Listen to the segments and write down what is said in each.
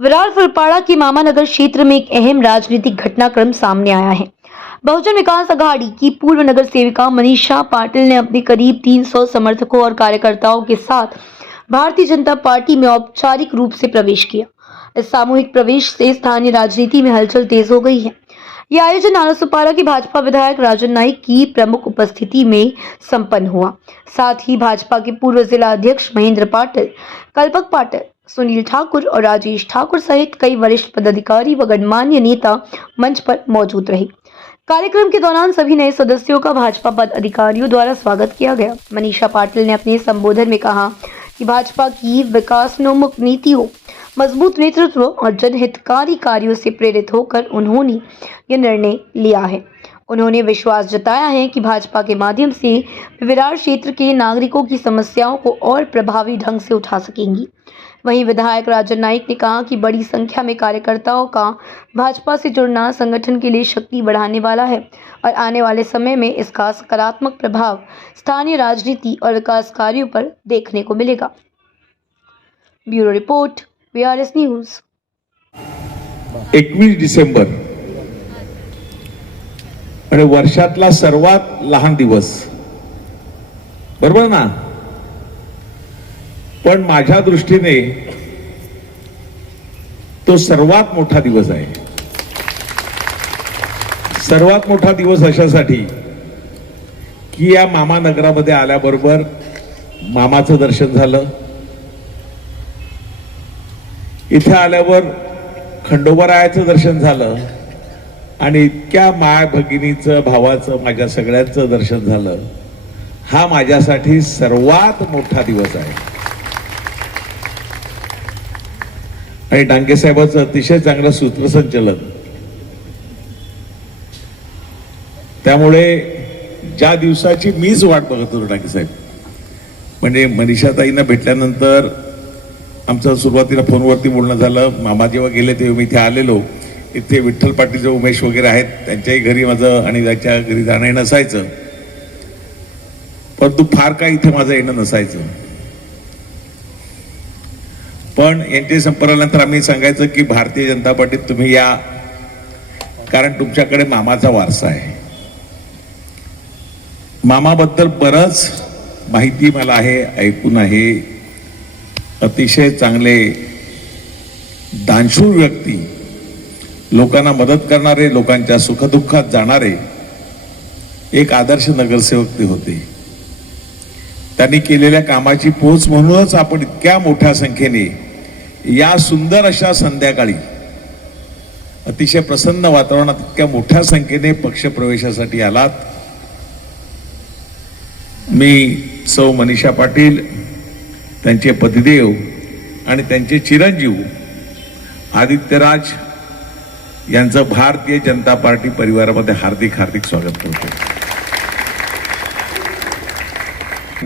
विरार फुलपाड़ा के मामानगर क्षेत्र में एक अहम राजनीतिक घटनाक्रम सामने आया है। बहुजन विकास अघाड़ी की पूर्व नगर सेविका मनीषा पाटिल ने अपने करीब 300 समर्थकों और कार्यकर्ताओं के साथ भारतीय जनता पार्टी में औपचारिक रूप से प्रवेश किया। इस सामूहिक प्रवेश से स्थानीय राजनीति में हलचल तेज हो गई है। यह आयोजन नालासोपारा के भाजपा विधायक राजन नाइक की प्रमुख उपस्थिति में संपन्न हुआ। साथ ही भाजपा के पूर्व जिला अध्यक्ष महेंद्र पाटिल, कल्पक पाटिल, सुनील ठाकुर और राजेश ठाकुर सहित कई वरिष्ठ पदाधिकारी व गणमान्य नेता मंच पर मौजूद रहे। कार्यक्रम के दौरान सभी नए सदस्यों का भाजपा पदाधिकारियों द्वारा स्वागत किया गया। मनीषा पाटिल ने अपने संबोधन में कहा कि भाजपा की विकासोन्मुख नीतियों, मजबूत नेतृत्व और जनहितकारी कार्यों से प्रेरित होकर उन्होंने यह निर्णय लिया है। उन्होंने विश्वास जताया है कि भाजपा के माध्यम से विरार क्षेत्र के नागरिकों की समस्याओं को और प्रभावी ढंग से उठा सकेंगी। वहीं विधायक राजन नाइक ने कहा कि बड़ी संख्या में कार्यकर्ताओं का भाजपा से जुड़ना संगठन के लिए शक्ति बढ़ाने वाला है और आने वाले समय में इसका सकारात्मक प्रभाव स्थानीय राजनीति और विकास कार्यों पर देखने को मिलेगा। Bureau report, VRS news. 21 December आणि वर्षातला सर्वात लहान दिवस, बरोबर ना? पण माझ्या दृष्टीने तो सर्वात मोठा दिवस आहे। सर्वात मोठा दिवस अशासाठी की या मामा नगरामध्ये आल्याबरोबर मामाचं दर्शन झालं, इथे आल्यावर खंडोबारायाचं दर्शन झालं आणि इतक्या माय भगिनीचं, भावाचं, माझ्या सगळ्यांचं दर्शन झालं। हा माझ्यासाठी सर्वात मोठा दिवस आहे आणि डांगे साहेबांचं अतिशय चांगलं सूत्रसंचलन। त्यामुळे ज्या दिवसाची मीच वाट बघत होतो डांगे साहेब, म्हणजे मनीषाताईंना भेटल्यानंतर आमचं सुरुवातीला फोनवरती बोलणं झालं। मामा जेव्हा गेले तेव्हा मी इथे आलेलो, इथे विठ्ठल पाटील उमेश वगैरे आहेत, त्यांच्याही घरी माझं आणि त्याच्या घरी जाणं येणं नसायचं, परंतु फार काय इथे माझं येणं नसायचं। पण यांच्या संपर्कानंतर आम्ही सांगायचं की भारतीय जनता पार्टीत तुम्ही या, कारण तुमच्याकडे मामाचा वारसा आहे। मामाबद्दल बरंच माहिती मला आहे, ऐकून आहे। अतिशय चांगले दानशूर व्यक्ती, लोकांना मदत करणारे, लोकांच्या सुखदुःखात जाणारे एक आदर्श नगरसेवक ते होते। त्यांनी केलेल्या कामाची पोच म्हणूनच आपण इतक्या मोठ्या संख्येने या सुंदर अशा संध्याकाळी अतिशय प्रसन्न वातावरणात इतक्या मोठ्या संख्येने पक्षप्रवेशासाठी आलात। मी सौ मनीषा पाटील, त्यांचे पतिदेव आणि त्यांचे चिरंजीव आदित्यराज यांचं भारतीय जनता पार्टी परिवारामध्ये हार्दिक हार्दिक स्वागत करतो।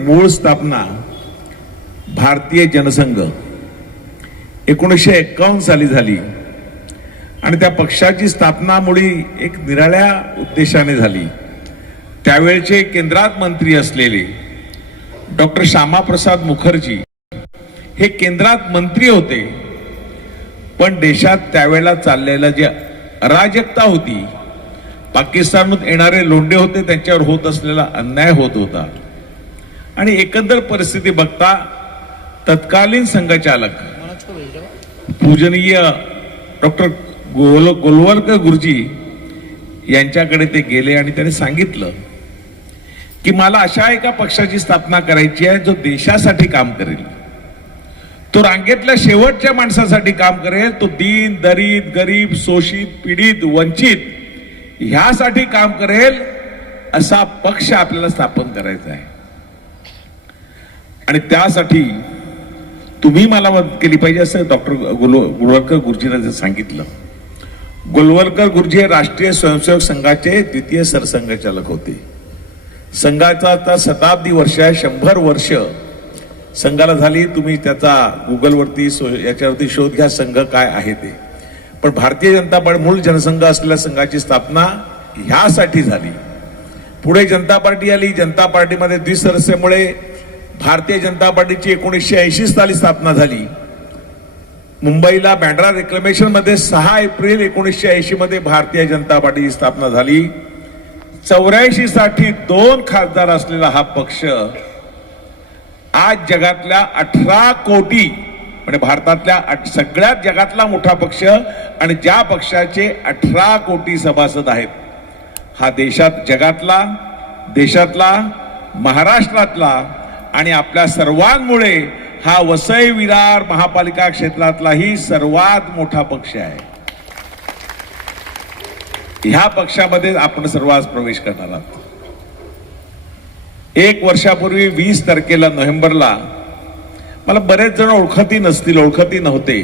मूळ स्थापना भारतीय जनसंघ 1951 साली झाली आणि त्या पक्षाची स्थापना मुळी एक निराळ्या उद्देशाने झाली। त्यावेळचे केंद्रात मंत्री असलेले डॉक्टर श्यामाप्रसाद मुखर्जी हे केंद्रात मंत्री होते, पण देशात त्यावेळेला चाललेलं जे अराजकता होती, पाकिस्तानमधून येणारे लोंढे होते, त्यांच्यावर होत असलेला अन्याय होत होता आणि एकंदर परिस्थिती बघता तत्कालीन संघचालक पूजनीय डॉक्टर गोलवलकर गुरुजी यांच्याकडे ते गेले आणि त्यांनी सांगितलं की मला अशा एका पक्षाची स्थापना करायची आहे जो देशासाठी काम करेल, तो रांगेतल्या शेवटच्या माणसासाठी काम करेल, तो दीन दलित, गरीब, शोषित, पीडित, वंचित ह्यासाठी काम करेल, असा पक्ष आपल्याला स्थापन करायचा आहे आणि त्यासाठी तुम्ही मला मदत केली पाहिजे असं डॉक्टर गोलवलकर गुरुजींना सांगितलं। गोलवलकर गुरुजी हे राष्ट्रीय स्वयंसेवक संघाचे द्वितीय सरसंघचालक होते। संघाचा आता शताब्दी वर्ष आहे, 100 वर्ष संघाला झाली। तुम्ही त्याचा गुगलवरती याच्यावरती शोध घ्या, संघ काय आहे ते। पण भारतीय जनता पार्टी मूळ जनसंघ असलेल्या संघाची स्थापना ह्यासाठी झाली। पुढे जनता पार्टी आली, जनता पार्टीमध्ये द्विसदस्यमुळे भारतीय जनता पार्टीची 1980 साली स्थापना झाली। मुंबईला बँड्रा रिक्लेमेशन मध्ये 6 एप्रिल 1980 मध्ये भारतीय जनता पार्टीची स्थापना झाली. 84 साठी 2 खासदार असलेला हा पक्ष आज जगातल्या 18 कोटी म्हणजे भारतातल्या सगळ्यात जगातला मोठा पक्ष आणि ज्या पक्षाचे 18 कोटी सभासद आहेत, हा जगातला, देशातला, महाराष्ट्रातला आणि आपल्या सर्वांमुळे हा वसई विरार महापालिका क्षेत्रातलाही सर्वात मोठा पक्ष आहे. ह्या पक्षामध्ये आपण सर्व आज प्रवेश करणार आहोत. 1 वर्षापूर्वी 20 तारखेला नोव्हेंबरला मला बरेच जण ओळखती नव्हते,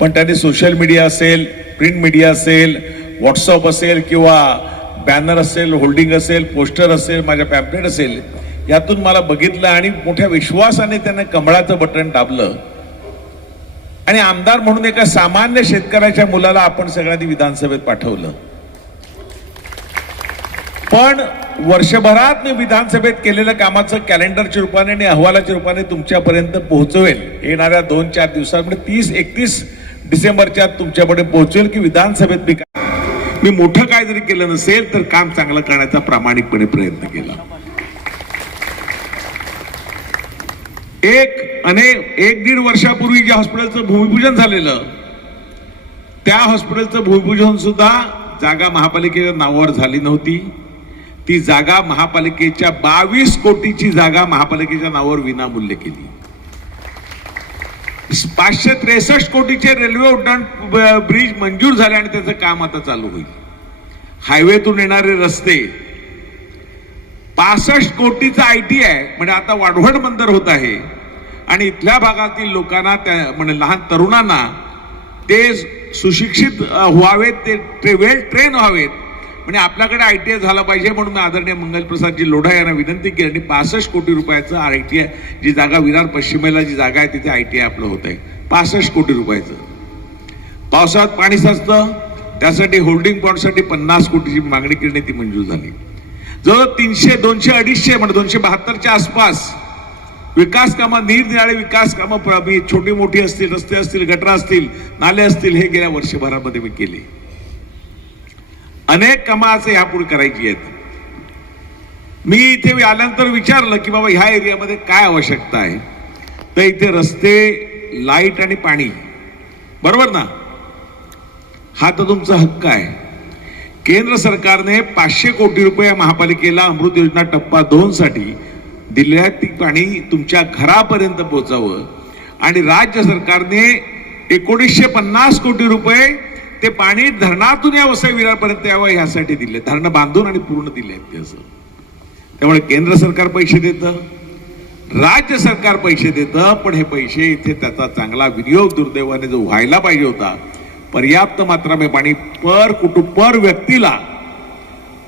पण त्यांनी सोशल मीडिया असेल, प्रिंट मीडिया असेल, व्हॉट्सअप असेल किंवा बॅनर असेल, होल्डिंग असेल, पोस्टर असेल, माझ्या पॅम्पलेट असेल, यातून मला बघितलं आणि मोठ्या विश्वासाने त्याने कमळाचं बटन दाबलं आणि आमदार म्हणून एका सामान्य शेतकऱ्याच्या मुलाला आपण सगळ्यांनी विधानसभेत पाठवलं. पण वर्षभरात मी विधानसभेत केलेल्या कामाचं कॅलेंडरच्या रूपाने आणि अहवालाच्या रूपाने तुमच्यापर्यंत पोहोचवेल. येणाऱ्या 2-4 दिवसांमध्ये 30-31 डिसेंबरच्या तुमच्याकडे पोहोचवेल की विधानसभेत मी मोठं काय जरी केलं नसेल तर काम चांगलं करण्याचा प्रामाणिकपणे प्रयत्न केला. एक दीड वर्षापूर्वी ज्या हॉस्पिटलचं भूमिपूजन झालेलं, त्या हॉस्पिटलचं भूमिपूजन सुद्धा जागा महापालिकेच्या नावावर झाली नव्हती. ती जागा महापालिकेच्या 22 कोटीची जागा महापालिकेच्या नावावर विनामूल्य केली. 563 कोटीचे रेल्वे उड्डाण ब्रिज मंजूर झाले आणि त्याचं काम आता चालू होईल. हायवेतून येणारे रस्ते 65 कोटीचा ITI म्हणजे आता वाढवड बंदर होत आहे आणि इथल्या भागातील लोकांना म्हणजे लहान तरुणांना ते सुशिक्षित व्हावेत, ते वेल ट्रेन व्हावेत, म्हणजे आपल्याकडे ITI झाला पाहिजे म्हणून मी आदरणीय मंगलप्रसादजी लोढा यांना विनंती केली आणि 65 कोटी रुपयाचं ITI, जी जागा विरार पश्चिमेला जी जागा आहे तिथे ITI आपलं होत आहे 65 कोटी रुपयाचं. पावसाळ्यात पाणी साचतं, त्यासाठी होल्डिंग पॉईंटसाठी 50 कोटीची मागणी करणे ती मंजूर झाली. जवळ 300, 200, 250 म्हणजे 272च्या आसपास विकास कामं, निरनिराळे विकास कामं, छोटी मोठी असतील, रस्ते असतील, गटर असतील, नाले असतील, हे गेल्या वर्षभरामध्ये मी केले. अनेक कामं असं यापुढे करायची आहेत. मी इथे आल्यानंतर विचारलं की बाबा ह्या एरियामध्ये काय आवश्यकता आहे, तर इथे रस्ते, लाईट आणि पाणी, बरोबर ना, हा तर तुमचा हक्क आहे. केंद्र सरकारने 500 कोटी रुपये महापालिकेला अमृत योजना टप्पा 2 साठी दिलेल्या ती पाणी तुमच्या घरापर्यंत पोहोचावं आणि राज्य सरकारने 1950 कोटी रुपये ते पाणी धरणातून या वसई विरारपर्यंत यावं यासाठी दिले. धरणं बांधून आणि पूर्ण दिले आहेत ते. असं त्यामुळे केंद्र सरकार पैसे देतं, राज्य सरकार पैसे देतं, पण हे पैसे इथे त्याचा चांगला विनियोग दुर्दैवाने जो व्हायला पाहिजे होता, पर्याप्त मात्रामध्ये पाणी पर व्यक्तीला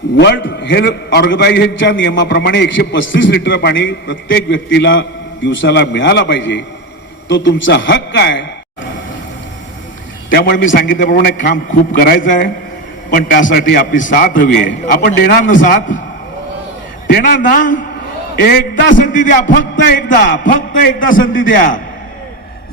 वर्ल्ड हेल्थ ऑर्गनायझेशनच्या नियमाप्रमाणे 135 लिटर पाणी प्रत्येक व्यक्तीला दिवसाला मिळाला पाहिजे. तो तुमचा हक्क आहे. त्यामुळे मी सांगितल्याप्रमाणे काम खूप करायचं आहे, पण त्यासाठी आपली साथ हवी आहे. आपण देणार ना साथ? देणार ना? एकदा संधी द्या, फक्त एकदा संधी द्या.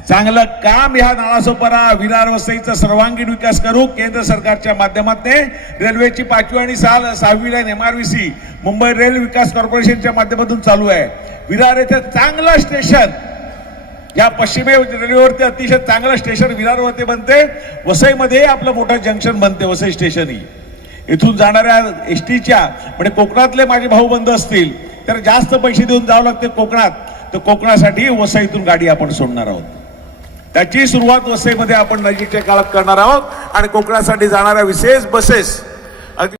चांगलं काम ह्या नालासोपारा विरार वसईचा सर्वांगीण विकास करू. केंद्र सरकारच्या माध्यमातून रेल्वेची 5वी आणि 6वी लाईन MRVC मुंबई रेल विकास कॉर्पोरेशनच्या माध्यमातून चालू आहे. विरार येथे चांगलं स्टेशन, या पश्चिमे रेल्वेवरती अतिशय चांगलं स्टेशन विरारवरती बनते. वसईमध्ये आपलं मोठं जंक्शन बनते वसई स्टेशन. ही इथून जाणाऱ्या STच्या म्हणजे कोकणातले माझे भाऊ बंधू असतील तर जास्त पैसे देऊन जावं लागते कोकणात, तर कोकणासाठी वसईतून गाडी आपण सोडणार आहोत. त्याची सुरुवात वसईमध्ये आपण नजीकच्या काळात करणार आहोत आणि कोकणासाठी जाणाऱ्या विशेष बसेस